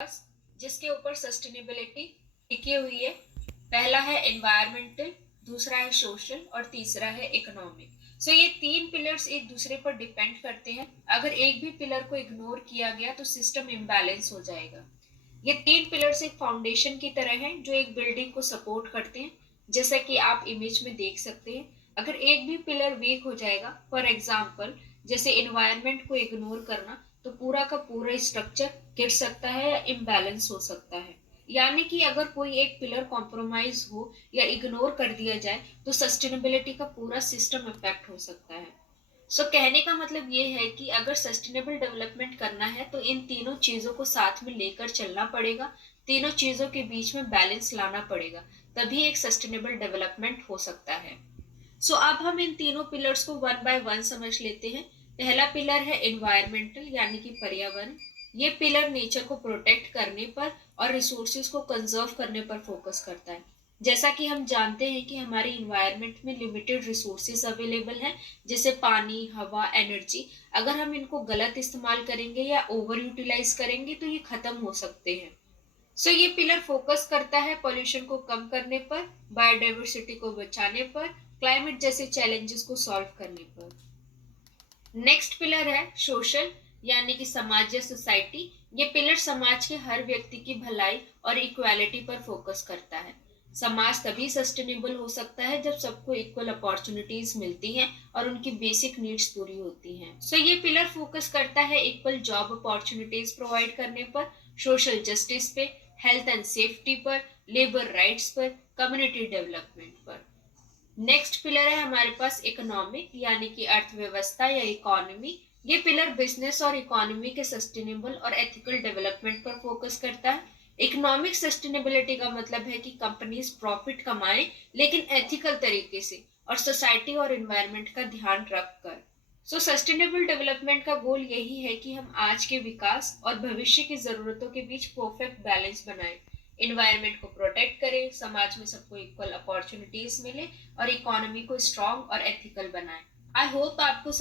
जिसके ऊपर सस्टेनेबिलिटी लिखी हुई है। पहला है एनवायरमेंटल, दूसरा है सोशल और तीसरा है इकोनॉमिक। सो ये तीन पिलर्स एक दूसरे पर डिपेंड करते हैं। अगर एक भी पिलर को इग्नोर किया गया तो सिस्टम इम्बैलेंस हो जाएगा। ये तीन पिलर्स एक फाउंडेशन की तरह हैं जो एक बिल्डिंग को सपोर्ट करते हैं, जैसा कि आप इमेज में देख सकते हैं। अगर एक भी पिलर वीक हो जाएगा, फॉर एग्जाम्पल जैसे एनवायरनमेंट को इग्नोर करना, तो पूरा का पूरा स्ट्रक्चर गिर सकता है या इम्बैलेंस हो सकता है। यानी कि अगर कोई एक पिलर कॉम्प्रोमाइज हो या इग्नोर कर दिया जाए तो सस्टेनेबिलिटी का पूरा सिस्टम इफेक्ट हो सकता है। कहने का मतलब ये है कि अगर सस्टेनेबल डेवलपमेंट करना है तो इन तीनों चीजों को साथ में लेकर चलना पड़ेगा। तीनों चीजों के बीच में बैलेंस लाना पड़ेगा, तभी एक सस्टेनेबल डेवलपमेंट हो सकता है। अब हम इन तीनों पिलर्स को वन बाय वन समझ लेते हैं। पहला पिलर है एनवायरमेंटल यानी कि पर्यावरण। ये पिलर नेचर को प्रोटेक्ट करने पर और रिसोर्सेज को कंजर्व करने पर फोकस करता है। जैसा कि हम जानते हैं कि हमारे इन्वायरमेंट में लिमिटेड रिसोर्सेज अवेलेबल हैं, जैसे पानी, हवा, एनर्जी। अगर हम इनको गलत इस्तेमाल करेंगे या ओवर यूटिलाइज करेंगे तो ये खत्म हो सकते हैं। ये पिलर फोकस करता है पॉल्यूशन को कम करने पर, बायोडाइवर्सिटी को बचाने पर, क्लाइमेट जैसे चैलेंजेस को सॉल्व करने पर। नेक्स्ट पिलर है सोशल यानी कि समाज या सोसाइटी। ये पिलर समाज के हर व्यक्ति की भलाई और इक्वालिटी पर फोकस करता है। समाज तभी सस्टेनेबल हो सकता है जब सबको इक्वल अपॉर्चुनिटीज मिलती हैं और उनकी बेसिक नीड्स पूरी होती हैं। ये पिलर फोकस करता है इक्वल जॉब अपॉर्चुनिटीज प्रोवाइड करने पर, सोशल जस्टिस पे, हेल्थ एंड सेफ्टी पर, लेबर राइट्स पर, कम्युनिटी डेवलपमेंट पर। नेक्स्ट पिलर है हमारे पास इकोनॉमिक यानी कि अर्थव्यवस्था या इकोनॉमी। ये पिलर बिजनेस और इकोनॉमी के सस्टेनेबल और एथिकल डेवलपमेंट पर फोकस करता है। इकोनॉमिक सस्टेनेबिलिटी का मतलब है कि कंपनीज प्रॉफिट कमाएं लेकिन एथिकल तरीके से और सोसाइटी और एनवायरनमेंट का ध्यान रखकर। सस्टेनेबल डेवलपमेंट का गोल यही है कि हम आज के विकास और भविष्य की जरूरतों के बीच परफेक्ट बैलेंस बनाएं। इन्वायरमेंट को प्रोटेक्ट करें, समाज में सबको इक्वल अपॉर्चुनिटीज मिले और इकोनॉमी को स्ट्रांग और एथिकल बनाएं। आई होप आपको